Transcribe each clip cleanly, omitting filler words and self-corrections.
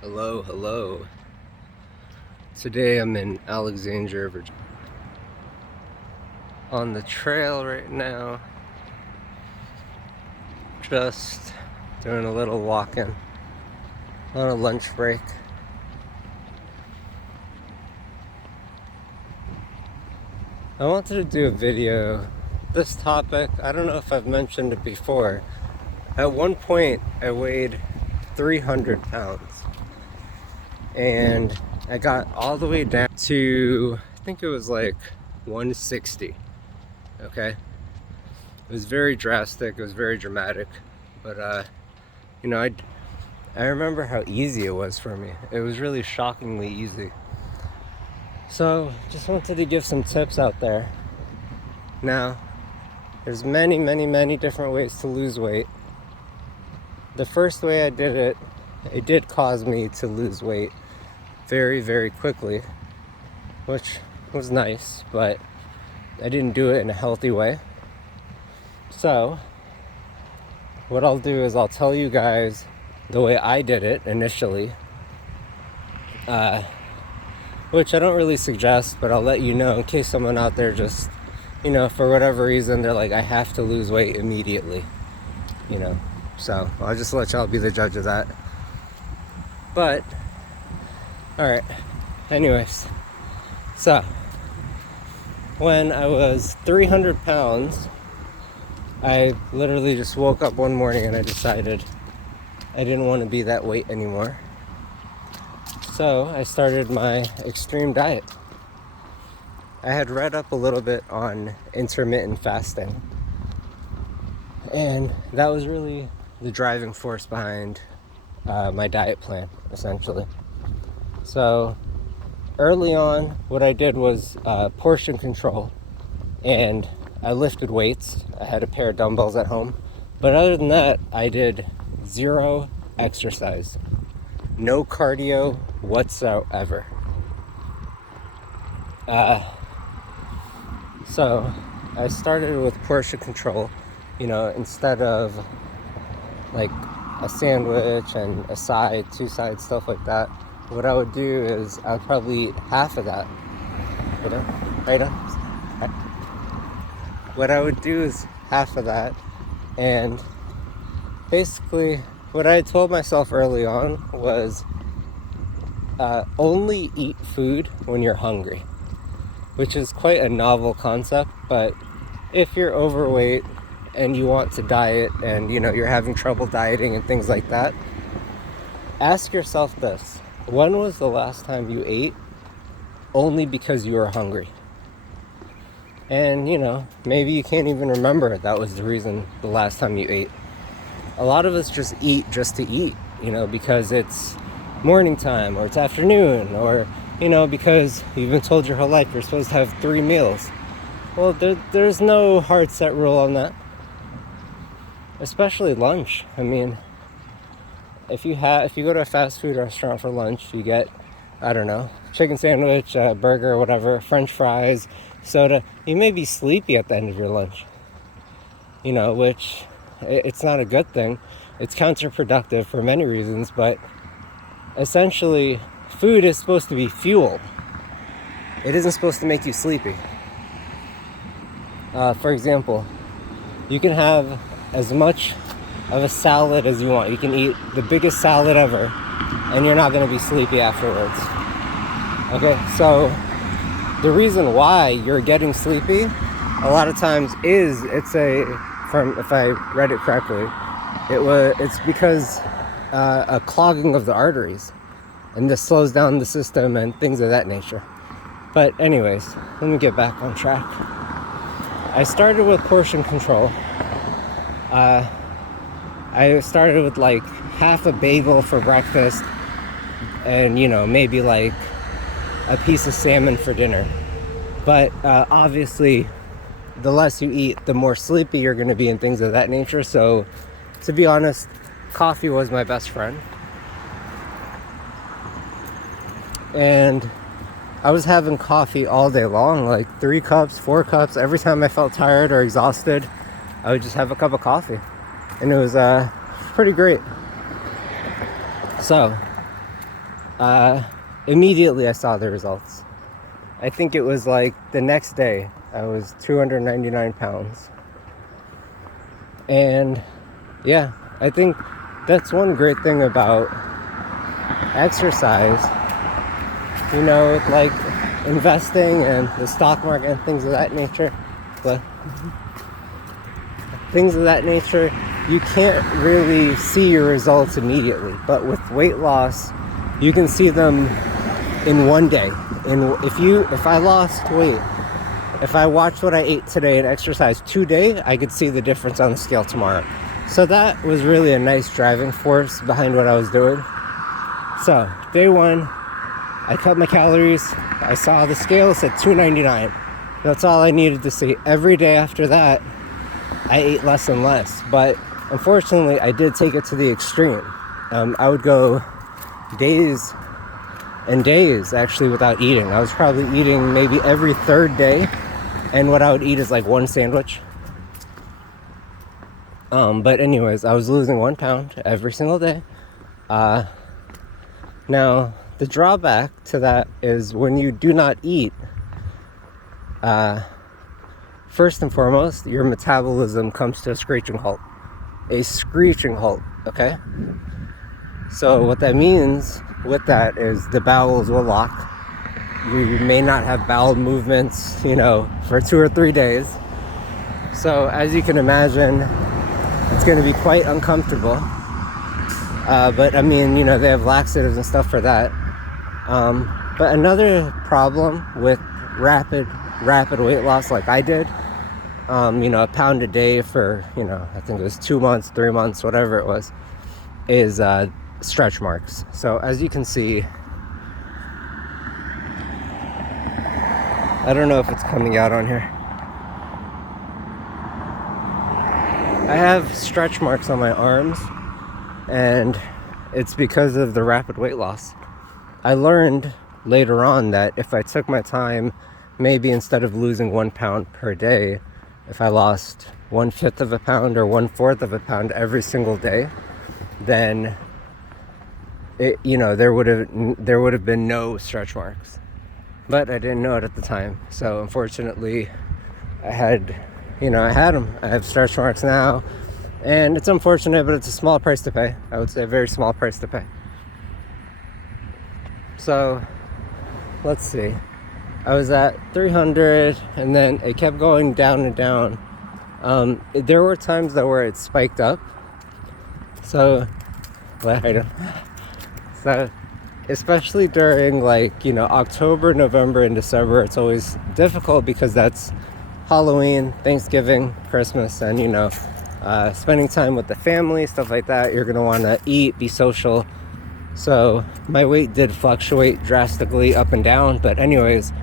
Hello, hello. Today I'm in Alexandria, Virginia. On the trail right now. Just doing a little walking on a lunch break. I wanted to do a video. This topic, I don't know if I've mentioned it before. At one point, I weighed 300 pounds. And I got all the way down to, I think it was like 160. Okay? It was very drastic, it was very dramatic. But, I remember how easy it was for me. It was really shockingly easy. So, just wanted to give some tips out there. Now, there's many different ways to lose weight. The first way I did it, it did cause me to lose weight very quickly, which was nice, but I didn't do it in a healthy way. So, what I'll do is I'll tell you guys the way I did it initially, which I don't really suggest, but I'll let you know in case someone out there just, for whatever reason, they're like, I have to lose weight immediately, So I'll just let y'all be the judge of that. But, alright, anyways, so, when I was 300 pounds, I literally just woke up one morning and I decided I didn't want to be that weight anymore. So I started my extreme diet. I had read up a little bit on intermittent fasting. And that was really the driving force behind my diet plan, essentially. So early on, what I did was portion control. And I lifted weights. I had a pair of dumbbells at home. But other than that, I did zero exercise. No cardio whatsoever. So I started with portion control. Instead of like a sandwich and a side, two sides, stuff like that, what I would do is I would probably eat half of that. Right on. What I would do is half of that, and basically what I told myself early on was only eat food when you're hungry, which is quite a novel concept. But if you're overweight and you want to diet and you're having trouble dieting and things like that, ask yourself this: when was the last time you ate only because you were hungry? And maybe you can't even remember that was the reason the last time you ate. A lot of us just eat just to eat, because it's morning time or it's afternoon, or because you've been told your whole life you're supposed to have 3 meals. Well, there's no hard set rule on that, especially lunch. I mean, if you go to a fast food restaurant for lunch, you get, I don't know, chicken sandwich, burger, whatever, French fries, soda. You may be sleepy at the end of your lunch, which it's not a good thing. It's counterproductive for many reasons, but essentially food is supposed to be fuel. It isn't supposed to make you sleepy. For example, you can have as much of a salad as you want. You can eat the biggest salad ever and you're not going to be sleepy afterwards. Okay, so the reason why you're getting sleepy a lot of times is if I read it correctly, it's because a clogging of the arteries, and this slows down the system and things of that nature. But anyways, let me get back on track. I started with portion control. I started with like half a bagel for breakfast and maybe like a piece of salmon for dinner. But obviously the less you eat, the more sleepy you're going to be and things of that nature. So to be honest, coffee was my best friend. And I was having coffee all day long, like 3 cups, 4 cups. Every time I felt tired or exhausted, I would just have a cup of coffee. And it was pretty great. So, immediately I saw the results. I think it was like the next day I was 299 pounds. And yeah, I think that's one great thing about exercise, like investing and the stock market and things of that nature. But things of that nature, you can't really see your results immediately. But with weight loss, you can see them in one day. And if I lost weight, if I watched what I ate today and exercised today, I could see the difference on the scale tomorrow. So that was really a nice driving force behind what I was doing. So day one, I cut my calories. I saw the scale said 299. That's all I needed to see. Every day after that, I ate less and less. But unfortunately, I did take it to the extreme. I would go days and days actually without eating. I was probably eating maybe every third day, and what I would eat is like one sandwich. But anyways, I was losing 1 pound every single day. Now, the drawback to that is when you do not eat, first and foremost, your metabolism comes to a screeching halt. A screeching halt, okay? So what that means with that is the bowels will lock. You may not have bowel movements, for 2 or 3 days. So as you can imagine, it's going to be quite uncomfortable. But I mean, they have laxatives and stuff for that. But another problem with rapid weight loss like I did, a pound a day for, I think it was 2 months, 3 months, whatever it was, is stretch marks. So as you can see, I don't know if it's coming out on here. I have stretch marks on my arms, and it's because of the rapid weight loss. I learned later on that if I took my time, maybe instead of losing 1 pound per day, if I lost 1/5 of a pound or 1/4 of a pound every single day, then there would have been no stretch marks. But I didn't know it at the time. So unfortunately, I had them. I have stretch marks now, and it's unfortunate, but it's a small price to pay. I would say a very small price to pay. So let's see. I was at 300, and then it kept going down and down. There were times though where it spiked up. So especially during October, November, and December, it's always difficult because that's Halloween, Thanksgiving, Christmas, and spending time with the family, stuff like that. You're gonna want to eat, be social. So my weight did fluctuate drastically up and down, but anyways,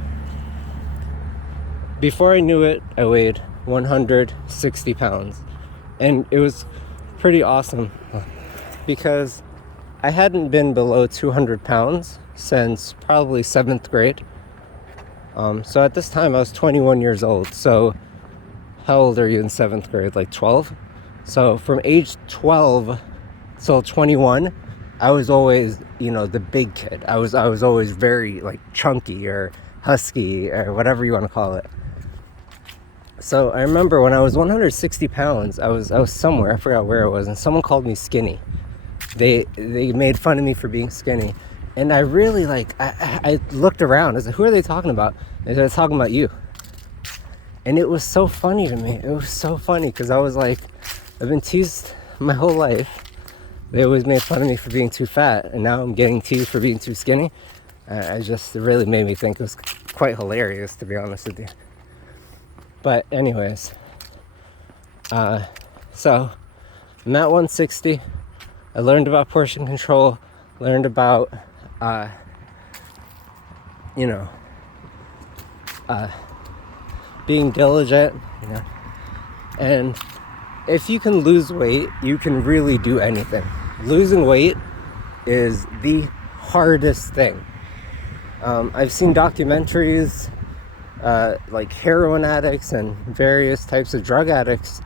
before I knew it, I weighed 160 pounds, and it was pretty awesome because I hadn't been below 200 pounds since probably 7th grade. So at this time I was 21 years old. So how old are you in 7th grade? Like 12? So from age 12 till 21, I was always, the big kid. I was always very chunky or husky or whatever you want to call it. So I remember when I was 160 pounds, I was somewhere, I forgot where it was, and someone called me skinny. They made fun of me for being skinny. And I really I looked around. I was like, who are they talking about? And they're talking about you. And it was so funny to me. It was so funny because I was like, I've been teased my whole life. They always made fun of me for being too fat, and now I'm getting teased for being too skinny. It really made me think it was quite hilarious, to be honest with you. But anyways, so I'm at 160. I learned about portion control, learned about, being diligent, and if you can lose weight, you can really do anything. Losing weight is the hardest thing. I've seen documentaries, like heroin addicts and various types of drug addicts.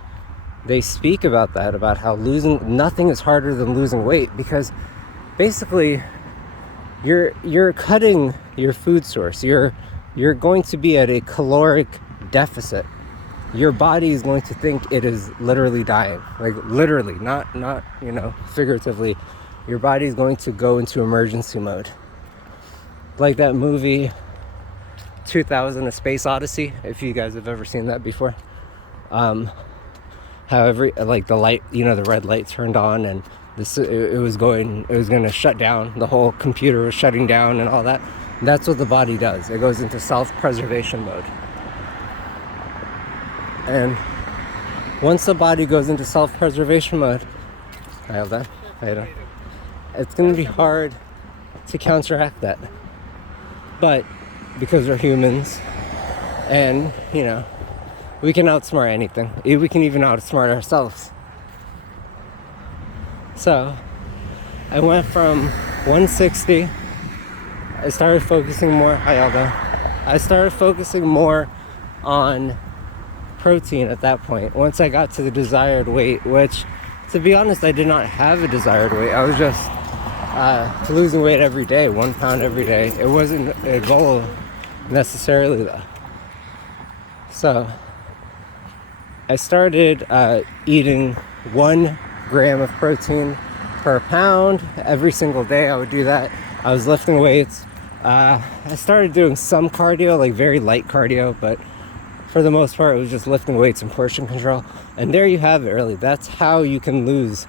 They speak about that, about how nothing is harder than losing weight, because basically you're cutting your food source. You're going to be at a caloric deficit. Your body is going to think it is literally dying, like literally, not figuratively. Your body is going to go into emergency mode, like that movie 2000: A Space Odyssey, if you guys have ever seen that before. However, like the light, the red light turned on, and it was going to shut down. The whole computer was shutting down and all that. That's what the body does. It goes into self-preservation mode. And once the body goes into self-preservation mode, it's going to be hard to counteract that. But because we're humans, and we can outsmart anything. We can even outsmart ourselves. So I went from 160. I started focusing more. I started focusing more on protein at that point. Once I got to the desired weight, which, to be honest, I did not have a desired weight. I was just losing weight every day, 1 pound every day. It wasn't a goal necessarily, though. So I started eating 1 gram of protein per pound every single day. I would do that. I was lifting weights. I started doing some cardio, like very light cardio, but for the most part, it was just lifting weights and portion control. And there you have it, really. That's how you can lose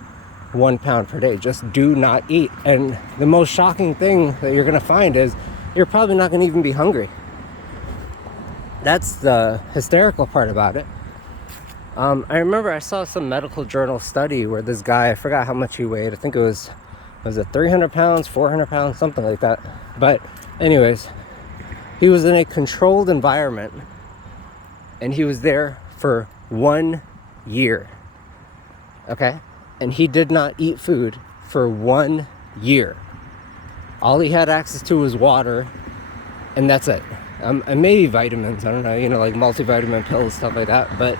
1 pound per day. Just do not eat. And the most shocking thing that you're going to find is you're probably not going to even be hungry. That's the hysterical part about it. I remember I saw some medical journal study where this guy, I forgot how much he weighed. I think it was it 300 pounds, 400 pounds, something like that. But anyways, he was in a controlled environment, and he was there for 1 year. Okay? And he did not eat food for 1 year. All he had access to was water, and that's it. And maybe vitamins, I don't know, like multivitamin pills, stuff like that. But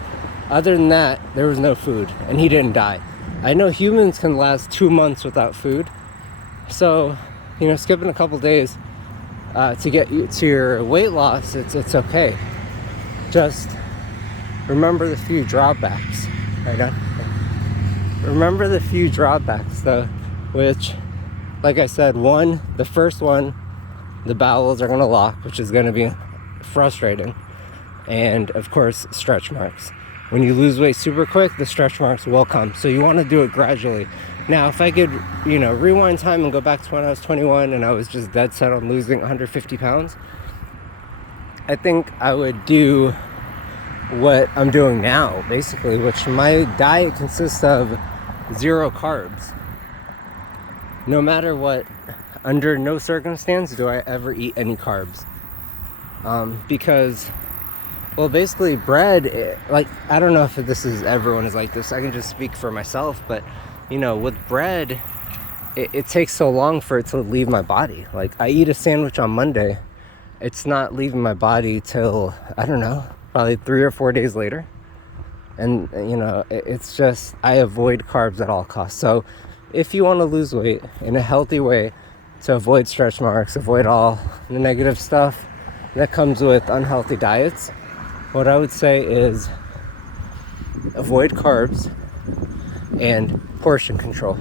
other than that, there was no food, and he didn't die. I know humans can last 2 months without food. So, skipping a couple days to get you to your weight loss, it's okay. Just remember the few drawbacks, right? Remember the few drawbacks, though, which, like I said, the first one, the bowels are going to lock, which is going to be frustrating. And, of course, stretch marks. When you lose weight super quick, the stretch marks will come. So you want to do it gradually. Now, if I could, rewind time and go back to when I was 21 and I was just dead set on losing 150 pounds, I think I would do what I'm doing now, basically, which my diet consists of 0 carbs. No matter what, under no circumstance do I ever eat any carbs. Because, well, basically bread, I don't know if everyone is like this. I can just speak for myself, but, with bread, it takes so long for it to leave my body. Like, I eat a sandwich on Monday, it's not leaving my body till, I don't know, probably 3 or 4 days later. And, it's just, I avoid carbs at all costs. So if you want to lose weight in a healthy way, to avoid stretch marks, avoid all the negative stuff that comes with unhealthy diets, what I would say is avoid carbs and portion control.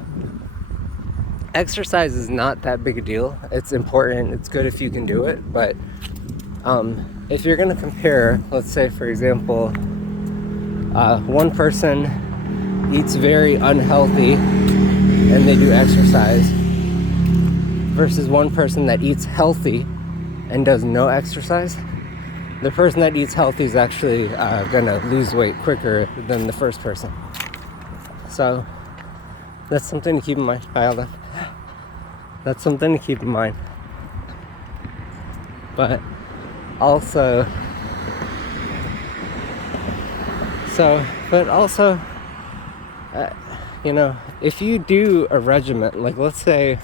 Exercise is not that big a deal. It's important. It's good if you can do it. But if you're going to compare, let's say, for example, one person eats very unhealthy and they do exercise versus one person that eats healthy and does no exercise, the person that eats healthy is actually going to lose weight quicker than the first person. So that's something to keep in mind. That's something to keep in mind. But also, if you do a regimen, like let's say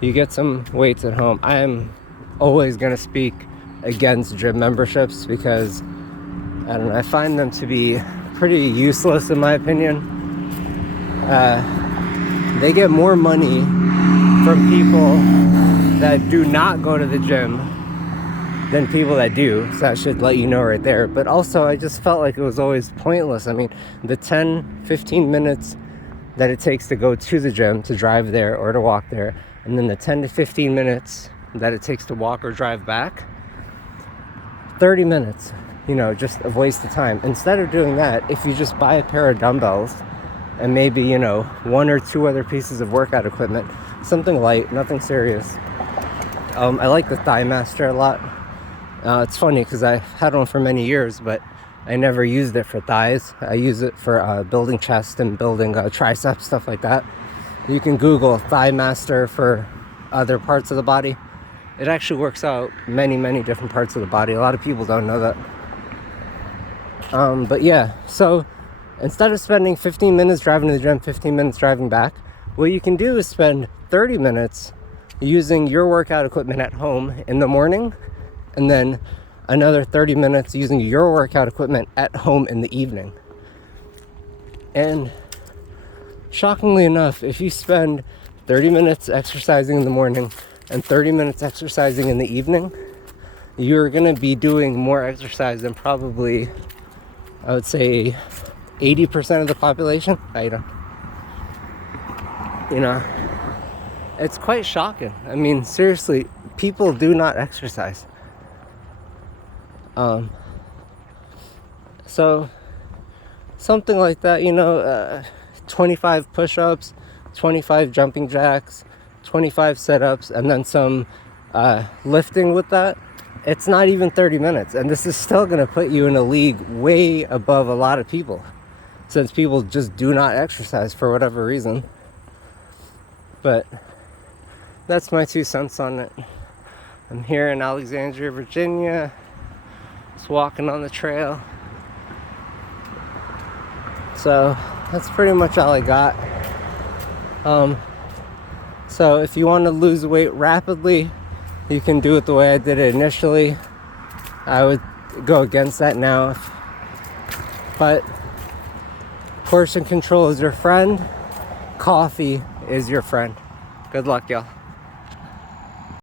you get some weights at home, I am always going to speak against gym memberships because I find them to be pretty useless in my opinion. They get more money from people that do not go to the gym than people that do. So that should let you know right there. But also, I just felt like it was always pointless. I mean, the 10-15 minutes that it takes to go to the gym, to drive there or to walk there, and then the 10 to 15 minutes that it takes to walk or drive back, 30 minutes, just a waste of time. Instead of doing that, if you just buy a pair of dumbbells and maybe, one or two other pieces of workout equipment, something light, nothing serious. I like the Thigh Master a lot. It's funny because I had one for many years, but I never used it for thighs. I use it for building chest and building triceps, stuff like that. You can Google Thigh Master for other parts of the body. It actually works out many, many different parts of the body. A lot of people don't know that. But yeah, so instead of spending 15 minutes driving to the gym, 15 minutes driving back, what you can do is spend 30 minutes using your workout equipment at home in the morning, and then another 30 minutes using your workout equipment at home in the evening. And shockingly enough, if you spend 30 minutes exercising in the morning and 30 minutes exercising in the evening, you're going to be doing more exercise than probably, I would say, 80% of the population. It's quite shocking. I mean, seriously, people do not exercise. So something like that, 25 push-ups, 25 jumping jacks, 25 sit-ups, and then some lifting with that. It's not even 30 minutes, and this is still going to put you in a league way above a lot of people, since people just do not exercise for whatever reason. But that's my 2 cents on it. I'm here in Alexandria, Virginia, just walking on the trail. So that's pretty much all I got. So if you want to lose weight rapidly, you can do it the way I did it initially. I would go against that now. But portion control is your friend. Coffee is your friend. Good luck, y'all.